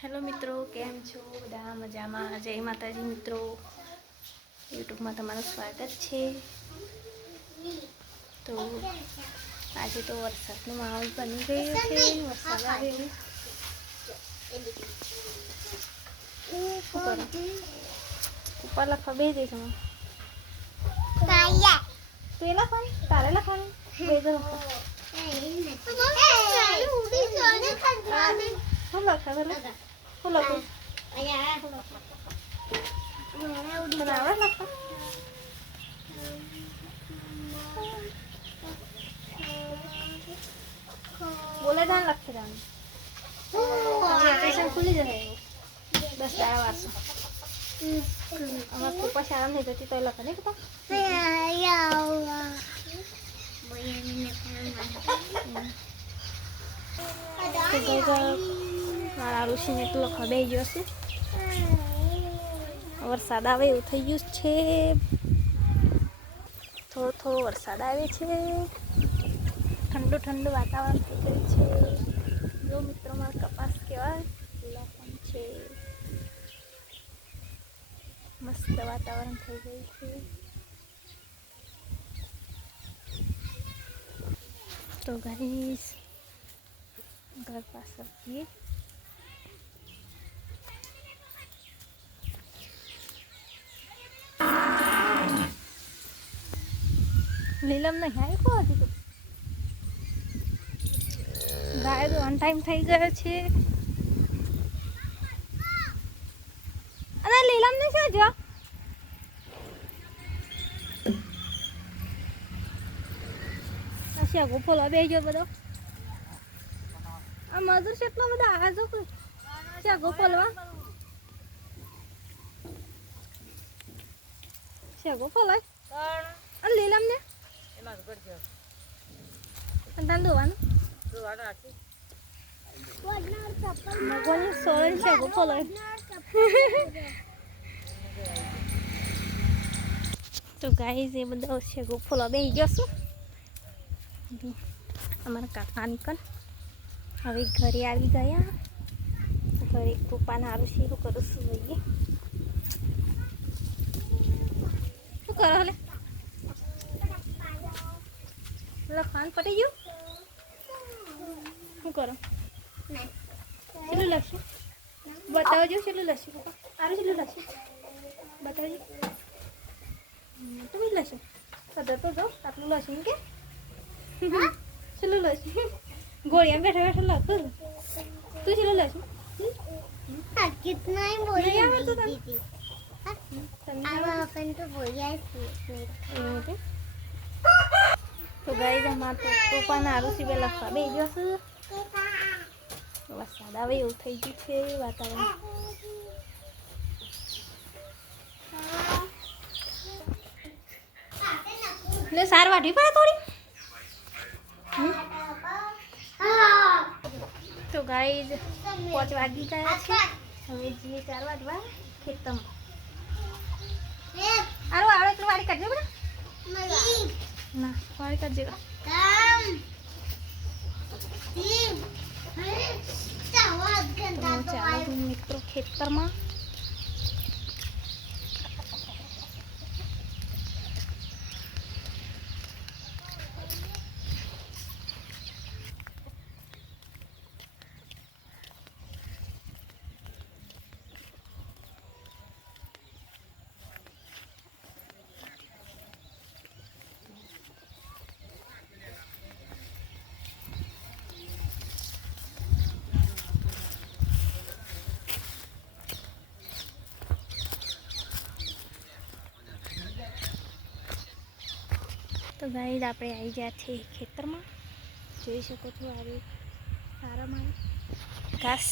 Hello મિત્રો, કેમ છો? બધા મજામાં? જય માતાજી મિત્રો. યુટ્યુબમાં તમારું સ્વાગત છે. તો આજે તો વરસાદનો માહોલ બની ગયો છે. વરસાદ આવે ઉપર લખવા બે જઈશ હું. તું એ લખવાની? તારે લખવાની? બે જ લખવા. હું લખા હું લખું? મને આવડે લખવા? બોલે જાણ લખી જવાનું. વેકેશન ખુલી જશે 10 દાડા વારસો. અમારે પપ્પા શાળા નહીં જતી તો લખે નહીં પપ્પા? મારા ઋષિને તો લખવા બે ગયો છે. વરસાદ આવે એવું થઈ ગયું છે. થોડો થોડો વરસાદ આવે છે. ઠંડુ ઠંડુ વાતાવરણ થઈ ગયું છે. જો મિત્રો મારા કપાસ કેવા લીલા પણ છે. મસ્ત વાતાવરણ થઈ ગયું છે. તો ગાઈસ ઘર પાસે જઈએ. લીલમ નહીં આવ્યો હજી તો. ગાય તો ઓન ટાઈમ થઈ ગયો છે. અને લીલમ ને શું જો શેગો ફોલો બે ગયો બધો. આ મજૂર કેટલો બધો આવે જો શેગો ફોલવા. શેગો ફોલાય અને લીલમ ને તાન દોવાનું મગોની સોળ શેગો ફોલાય. તો ગાઈઝ એ બધો શેગો ફોલવા બેસી ગયો છું. અમારા કાકાની કન હવે ઘરે આવી ગયા. ઘરે પપ્પાને સારું છે એવું કરું છું. જોઈએ શું કરો હલે લખાણ પટી ગયું. શું કરો? કેટલું લખશું? બતાવજો કેટલું લખશું પપ્પા. સારું કેટલું લખશું બતાવજો. તો બી લખશો સદર તો જો આટલું લખશું કે ચલો લખશું. ગોળિયા બેઠા બેઠા લખું. તું ચલો લખશું. कितना ही बोली दीदी अब अपन तो बोलिया તો ગાઈઝ અમાર તો પપ્પાના હારું સિવાય લખવા બે ગયો છે. વરસાદ આવે એવું થઈ ગયું છે વાતાવરણ. એટલે સાર વાઢવી પડે થોડી. તો ગાઈઝ 5 વાગી ગયા છે. હવે જઈએ 4 વાગવા ખેતરમાં. આરો આવડે એટલું વાડી કરજો બેટા. ના વાડી કરજો. ચાલો મિત્રો ખેતરમાં. તો ગાઈઝ આપણે આવી ગયા છે ખેતરમાં. જોઈ શકો છો આ સારામાં ઘાસ